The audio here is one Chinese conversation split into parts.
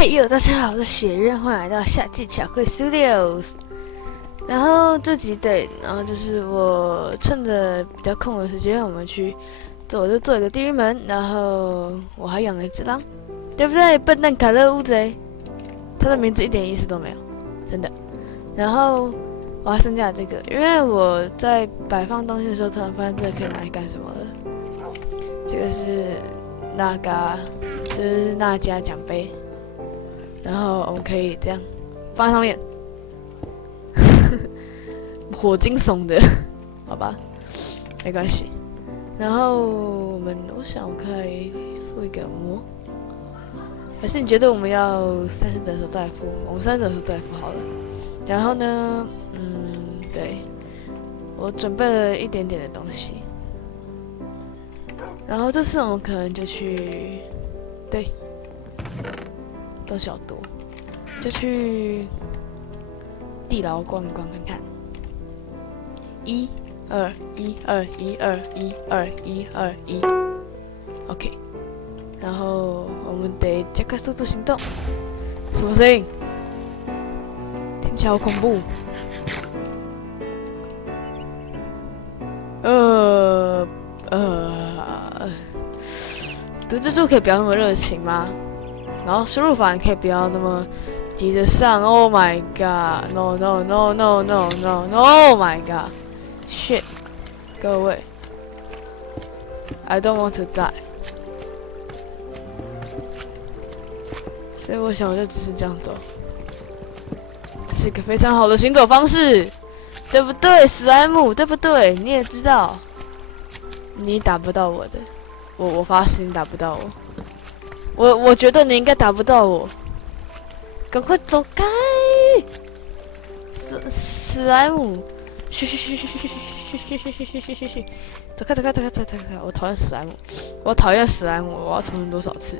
嘿呦，大家好，我是血月，欢迎来到夏季巧克力 Studios。然后这集然后就是我趁着比较空的时间，我就做一个地狱门，然后我还养了一只狼，对不对？笨蛋卡勒乌贼，它的名字一点意思都没有，真的。然后我还剩下这个，因为我在摆放东西的时候，突然发现这个可以拿来干什么了。这个是这是那家奖杯。然后我们可以这样放在上面，火惊悚的，好吧，没关系。然后我想我可以附一个膜，还是你觉得我们要30等的时候再附？我们30等的时候再附好了。然后呢，对，我准备了一点点的东西。然后这次我们可能就去，对。都小多，就去地牢逛一逛看看。1、2、1、2、1、2、1、2、1、2、1 ，OK。然后我们得加快速度行动。什么声音？听起来好恐怖。读蜘蛛可以不要那么热情吗？然后输入法你可以不要那么急着上 ，Oh my god， no no no no no no no，Oh my god，shit， 各位 ，I don't want to die。所以我想我就只是这样走，这是一个非常好的行走方式，对不对？史莱姆，对不对？你也知道，你打不到我的，我发誓你打不到我。我觉得你应该打不到我，赶快走开！史莱姆，嘘，走开！我讨厌史莱姆，我要重申多少次？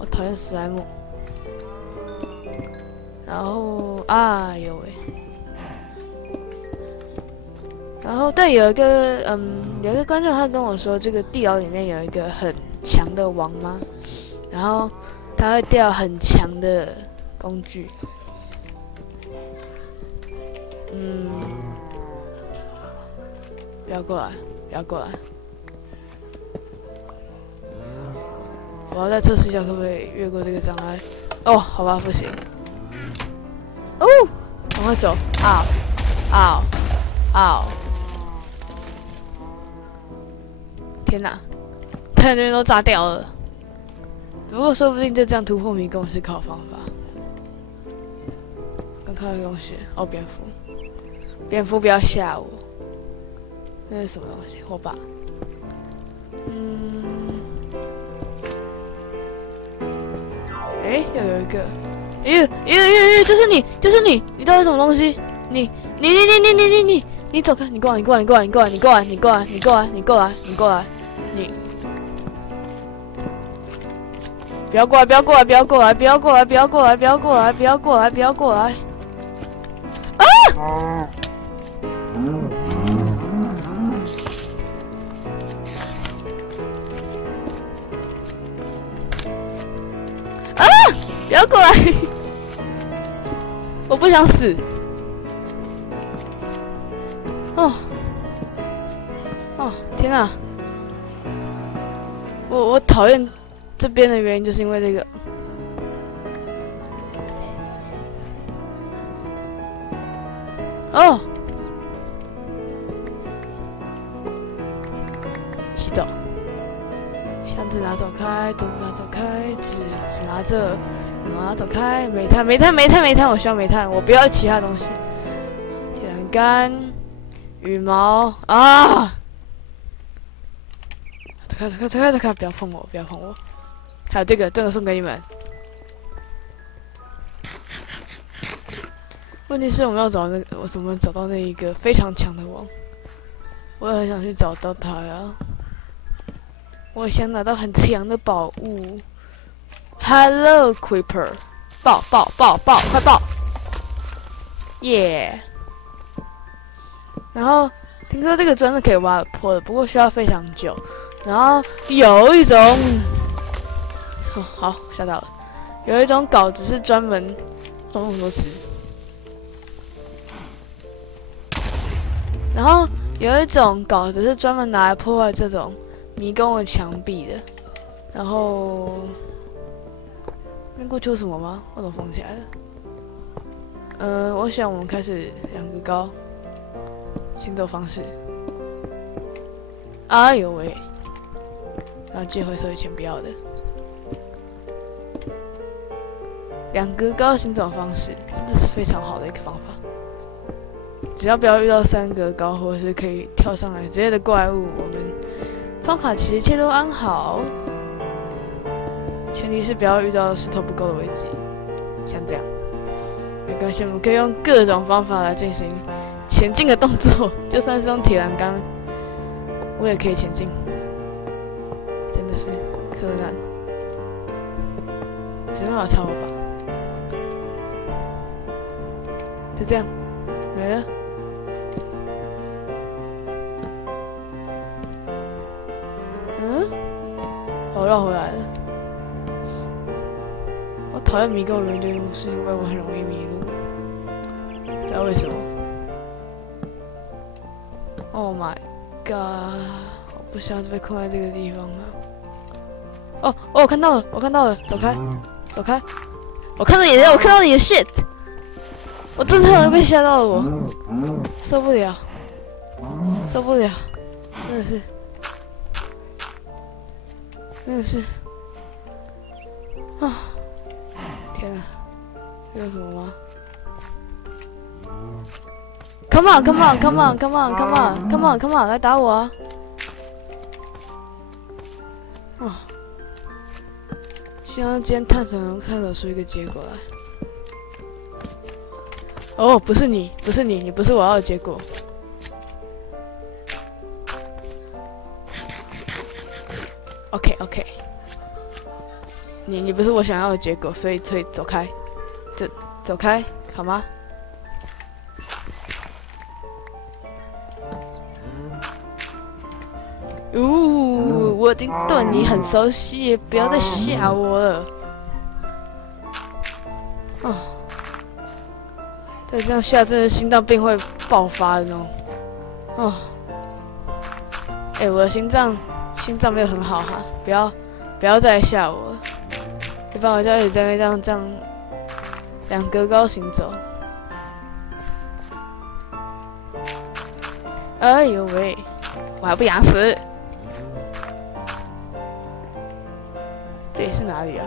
我讨厌史莱姆。然后有喂。然后对，有一个观众他跟我说，这个地牢里面有一个很强的王吗？然后他会掉很强的工具。不要过来！我要再测试一下可不可以越过这个障碍。哦，好吧，不行。哦，赶快走！天哪，他这边都炸掉了。不过说不定就这样突破迷宫是个好方法。刚看到一个东西，蝙蝠不要吓我。那是什么东西？火把。又有一个。就是你，你到底什么东西？你走开！你过来！不要过来！啊！不要过来！我不想死。天哪！我讨厌这边的原因就是因为这个。洗澡。箱子拿走开，桌子拿走开，纸拿着，拿走开。煤炭，我需要煤炭，我不要其他东西。铁栏杆，羽毛啊！走开！不要碰我！还有这个送给你们。问题是我们要找我怎么找到那一个非常强的王？我也很想去找到他呀。我想拿到很强的宝物。Hello Creeper， 爆！快爆！耶！然后听说这个砖是可以挖破的，不过需要非常久。然后有一种，哦，好，吓到了。有一种镐子是专门那么多只，然后有一种镐子是专门拿来破坏这种迷宫的墙壁的。然后，那过去有什么吗？我怎么封起来了？我想我们开始2个高行走方式。哎呦喂！然后记得回收以前不要的。2个高行走方式真的是非常好的一个方法。只要不要遇到3个高或者是可以跳上来之类的怪物，我们方法其实一切都安好。前提是不要遇到石头不够的位置，像这样。没关系，我们可以用各种方法来进行前进的动作，就算是用铁栏杆，我也可以前进。真的是柯南，只没有超我吧？就这样，没了。我绕回来了。我讨厌迷宫人类路，是因为我很容易迷路，不知道为什么。Oh my god！ 我不想被困在这个地方了。哦，我看到了，我看到了，走开，走开！我看到你的，我看到你的 shit！ 我真的很被吓到了，我受不了，受不了，真的是。真的是，啊！天哪，有什么吗 ？Come on, come on, come on, come on, come on, come on, come on， 来打我啊！哦，希望今天探索能探索出一个结果来。哦，不是你，不是你，你不是我要的结果。OK， 你不是我想要的结果，所以走开，走开好吗？我已经对你很熟悉，不要再吓我了。哦，再这样吓，真的心脏病会爆发的那种。哦，我的心脏没有很好哈，不要再吓我了，要不然我就一直在这样2格高行走。哎呦喂，我还不想死！这里是哪里啊？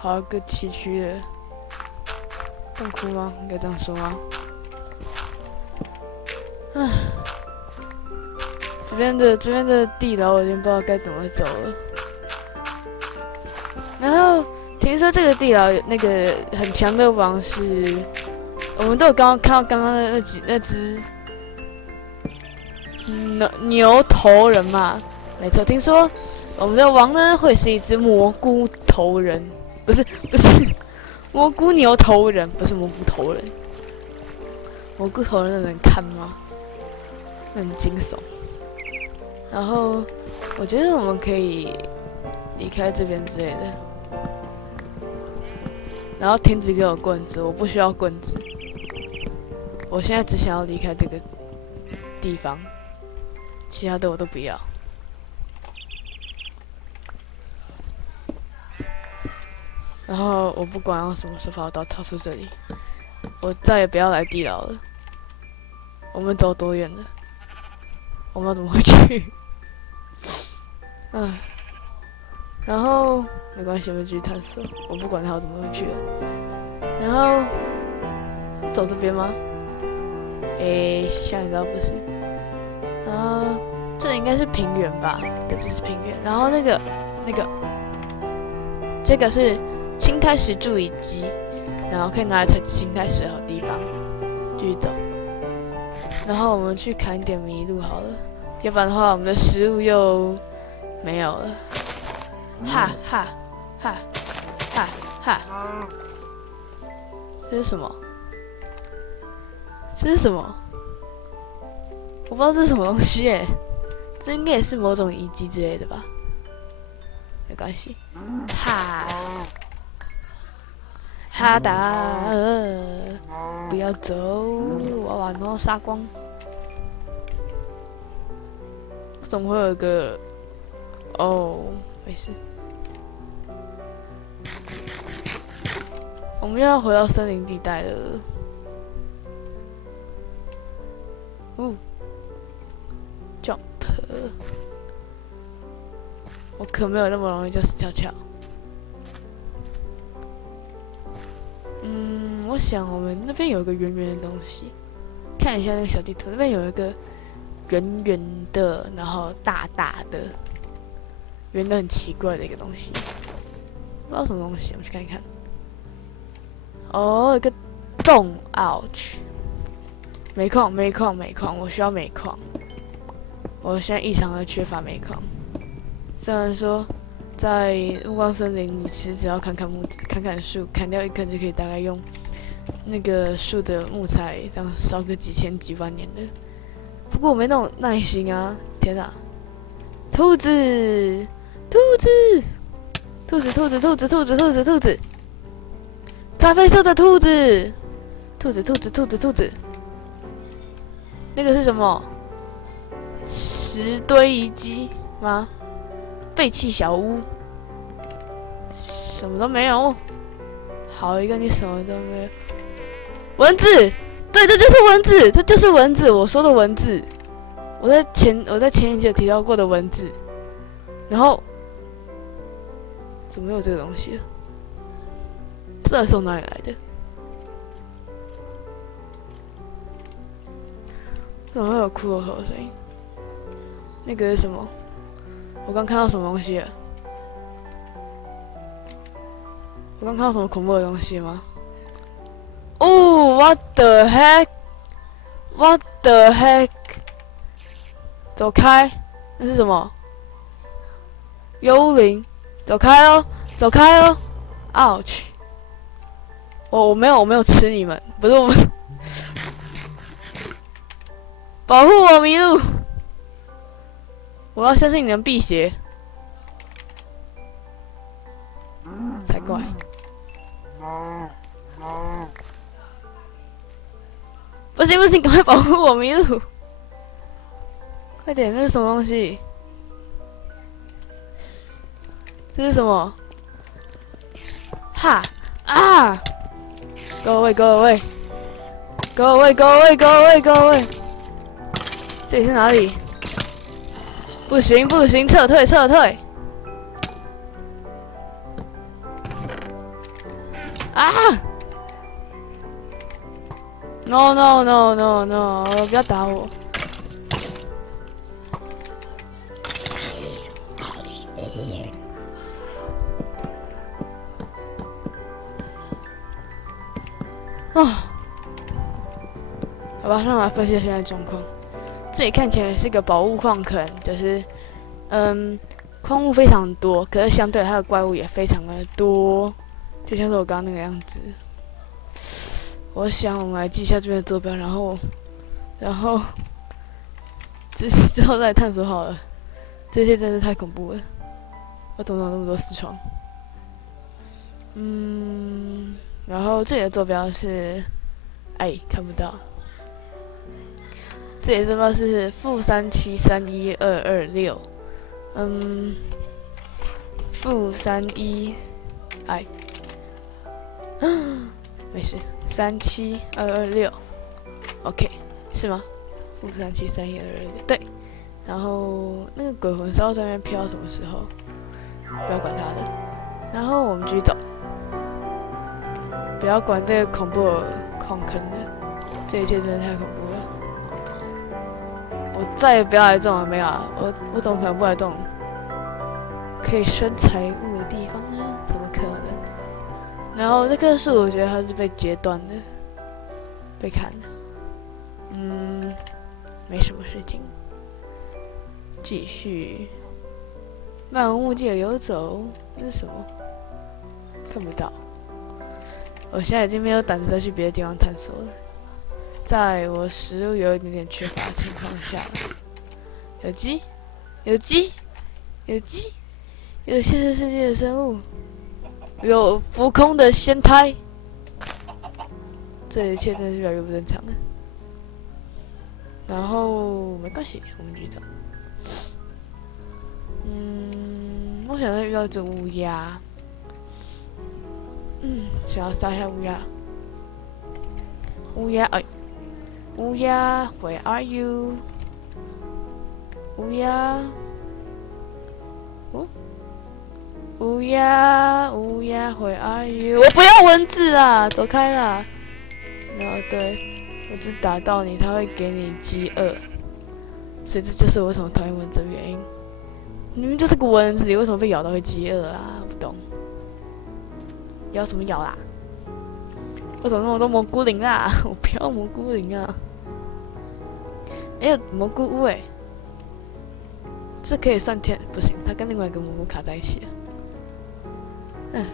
好一个崎岖的洞窟吗？应该这样说吗？唉，这边的地牢我已经不知道该怎么走了。然后听说这个地牢有那个很强的王是，我们都有看到刚刚的那只牛头人嘛，没错。听说我们的王呢会是一只蘑菇头人，不是蘑菇牛头人，不是蘑菇头人。蘑菇头人能看吗？很惊悚。然后我觉得我们可以离开这边之类的。然后停止给我棍子，我不需要棍子。我现在只想要离开这个地方，其他的我都不要。然后我不管用什么手法刀逃出这里，我再也不要来地牢了。我们走多远了？我们要怎么回去？唉，然后没关系，我们继续探索。我不管他要怎么回去了。然后走这边吗？像你知道不是。然后这里应该是平原吧？对，这是平原。然后这个是青苔石柱遗迹，然后可以拿来采集青苔石的好地方。继续走。然后我们去砍点麋鹿好了，要不然的话我们的食物又没有了。哈哈哈哈哈！这是什么？这是什么？我不知道这是什么东西耶，这应该也是某种遗迹之类的吧？没关系，哈达，不要走，我要把猫杀光。怎么会有一个？哦，没事。我们又要回到森林地带了。jump。我可没有那么容易就死翘翘。我想我们那边有一个圆圆的东西，看一下那个小地图，那边有一个圆圆的，然后大大的，圆的很奇怪的一个东西，不知道什么东西，我们去看一看。哦，一个洞 ，ouch！ 煤矿，我需要煤矿。我现在异常的缺乏煤矿。虽然说在暮光森林，你其实只要砍木子、砍树，砍掉一根就可以大概用那个树的木材这样烧个几千几万年的。不过我没那种耐心啊！天哪，兔子，咖啡色的兔子，那个是什么？石堆遗迹吗？废弃小屋，什么都没有。好一个你什么都没有。蚊子，对，这就是蚊子，我说的蚊子。我在前一集有提到过的蚊子。然后，怎么有这个东西？这到底是从哪里来的？怎么会有骷髅头的声音？那个是什么？我刚看到什么东西了？我刚看到什么恐怖的东西吗？哦 ，What the heck？What the heck？ 走开！那是什么？幽灵！走开哦！ ！Ouch！ 我没有吃你们，不是我们。保护我麋鹿！我要相信你能辟邪，才怪！不行，赶快保护我麋鹿！快点，那是什么东西？这是什么？哈啊 ！Go away！ 这里是哪里？不行，撤退！啊 ！No！ 不要打我！好吧，让我来分析现在状况。这里看起来是个宝物矿坑，就是，矿物非常多，可是相对它的怪物也非常的多，就像是我刚刚那个样子。我想我们来记一下这边的坐标，然后，之后再探索好了。这些真是太恐怖了，我怎么有那么多死床？然后这里的坐标是，看不到。这里坐标是-3731226，-31，没事，37226 ，OK， 是吗？-3731226，对。然后那个鬼魂烧在那边飘，什么时候？不要管它了。然后我们继续走，不要管这个恐怖的矿坑了，这一切真的太恐怖了。我再也不要来这种了，没有啊！我怎么可能不来这种可以生财物的地方呢？怎么可能？然后这棵树，我觉得它是被截断的，被砍的。没什么事情，继续漫无目的的游走。那是什么？看不到。我现在已经没有胆子再去别的地方探索了。在我食物有一点点缺乏的情况下，有鸡，有鸡，有鸡，有现实世界的生物，有浮空的仙胎，这一切真的是越来越不正常了。然后没关系，我们继续走。我想再遇到一只乌鸦。想要杀一下乌鸦。乌鸦，哎，乌鸦 ，Where are you？ 乌鸦，哦，乌鸦，乌鸦 ，Where are you？ 我不要文字啦，走开啦。然后对，我只打到你，它会给你饥饿，所以这就是我为什么讨厌蚊子的原因。明明就是个蚊子，你为什么被咬到会饥饿啊？不懂。咬什么咬啦？为什么那么多蘑菇林啊？我不要蘑菇林啊！哎呦，蘑菇屋哎，这可以算天，不行，它跟另外一个蘑菇卡在一起了。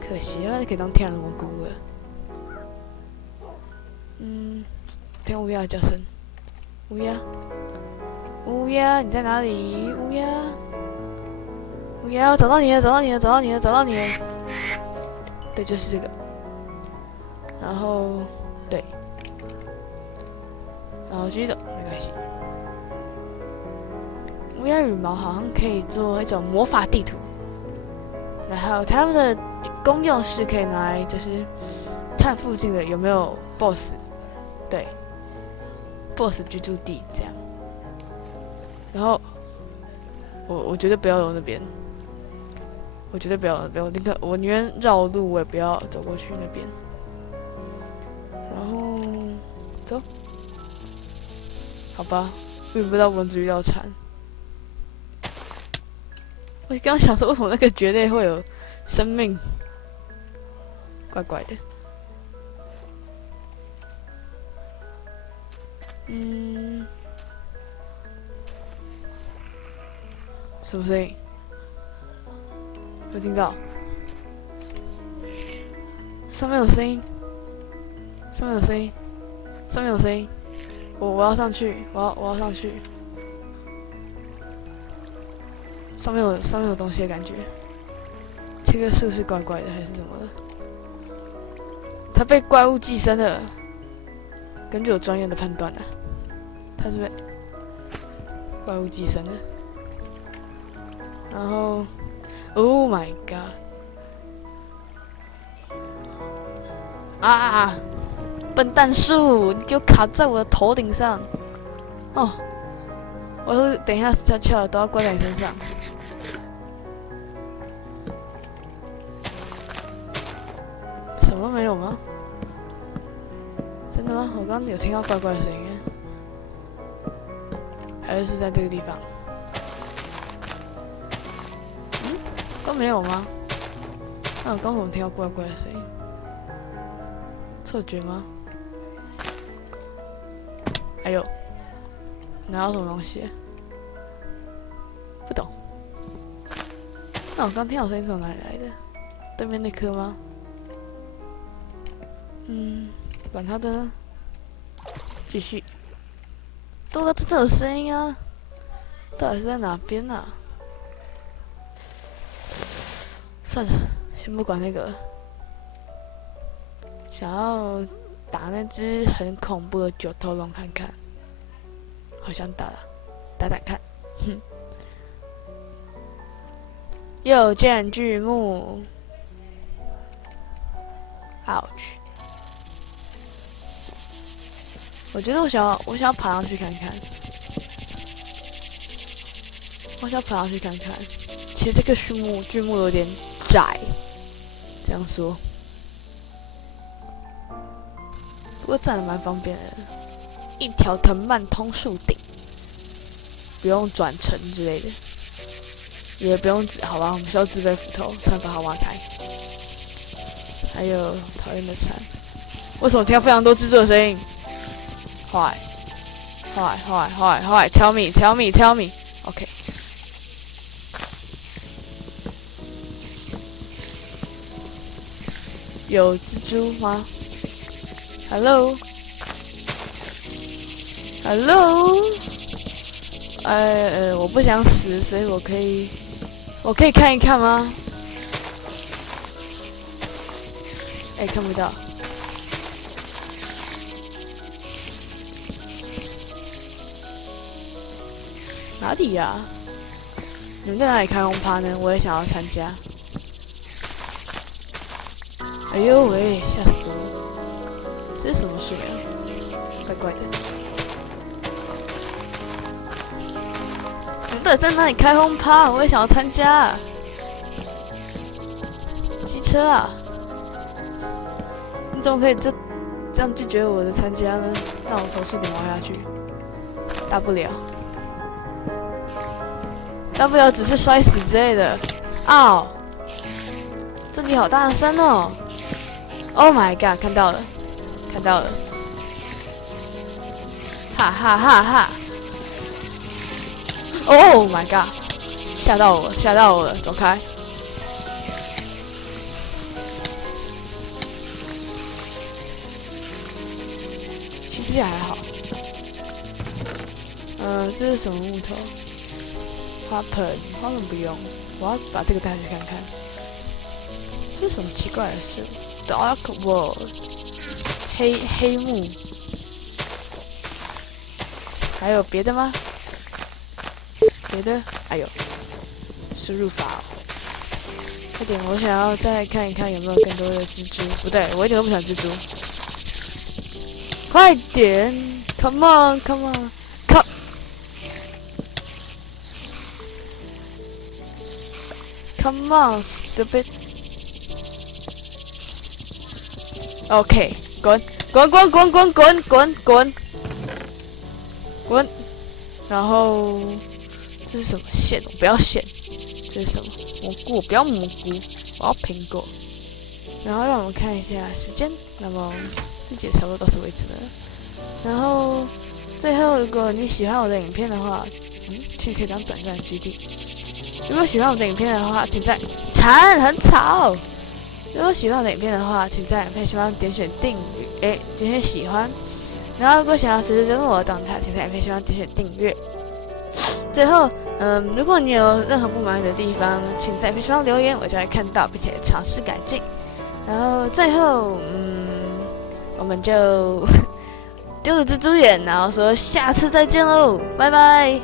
可惜，那可以当天然蘑菇了。听乌鸦的叫声，乌鸦，乌鸦，你在哪里？乌鸦，乌鸦，我找到你了，找到你了，找到你了，找到你了。对，就是这个。然后，对，然后继续走，没关系。乌鸦羽毛好像可以做一种魔法地图，然后它们的功用是可以拿来就是看附近的有没有 BOSS， 对 ，BOSS 居住地这样。然后我绝对不要用那边。我绝对不要那边，我宁愿绕路，我也不要走过去那边。然后走，好吧，遇不到蚊子遇到蝉。我刚刚想说，为什么那个蕨类会有生命？怪怪的。什么声音？没听到，上面有声音，上面有声音，上面有声音，我要上去，我要上去，上面有东西的感觉，这个是不是怪怪的还是怎么了？它被怪物寄生了，根据我专业的判断啊，它是被怪物寄生的，然后。Oh my god！ 啊！笨蛋树，你给我卡在我的头顶上！哦，我说等一下死翘翘都要挂在你身上。什么没有吗？真的吗？我刚刚有听到怪怪的声音，还是在这个地方？都没有吗？那我刚怎么听到怪怪的声音？错觉吗？还有，拿到什么东西？不懂。那我刚听到声音从哪里来的？对面那颗吗？管他的呢。继续。都在这有声音啊！到底是在哪边啊？算了，先不管那个。想要打那只很恐怖的九头龙看看，好想打看。哼，又见巨幕 ，ouch！ 我觉得我想要爬上去看看，其实这个巨幕有点窄，这样说。不过站得蛮方便的，一条藤蔓通树顶，不用转层之类的，也不用好吧，我们需要自备斧头才能把它挖开。还有讨厌的蝉，为什么听到非常多蜘蛛的声音？坏 ，tell me，OK。有蜘蛛吗 ？Hello， Hello， 我不想死，所以我可以看一看吗？看不到。哪里呀？你们在哪里开轰趴呢？我也想要参加。哎呦喂，吓死我！这是什么水啊？怪怪的。你们到底在哪里开轰趴？我也想要参加。机车啊！你怎么可以这样拒绝我的参加呢？让我投诉你玩下去。大不了只是摔死之类的。哦，这里好大声哦 ！Oh my god， 看到了，哈哈哈哈 ！Oh my god， 吓到我了，走开！其实也还好。这是什么木头？花盆不用，我要把这个带去看看。这是什么奇怪的事 ？Dark World， 黑幕。还有别的吗？别的？哎呦，输入法哦。快点，我想要再看一看有没有更多的蜘蛛。不对，我一点都不想蜘蛛。快点 ，Come on，Come on， stupid。OK， 滚！然后这是什么线？我不要线。这是什么？蘑菇？我不要蘑菇，我要苹果。然后让我们看一下时间，那么这节差不多到此为止了。然后最后，如果你喜欢我的影片的话，请可以当短暂居地。如果喜欢我的影片的话，请在很吵。如果喜欢我的影片的话，请在影片下方点选喜欢。然后如果想要随时跟踪我的动态，请在影片下方点选订阅。最后，如果你有任何不满意的地方，请在影片下方留言，我就会看到并且尝试改进。然后最后，我们就丢了蜘蛛眼，然后说下次再见喽，拜拜。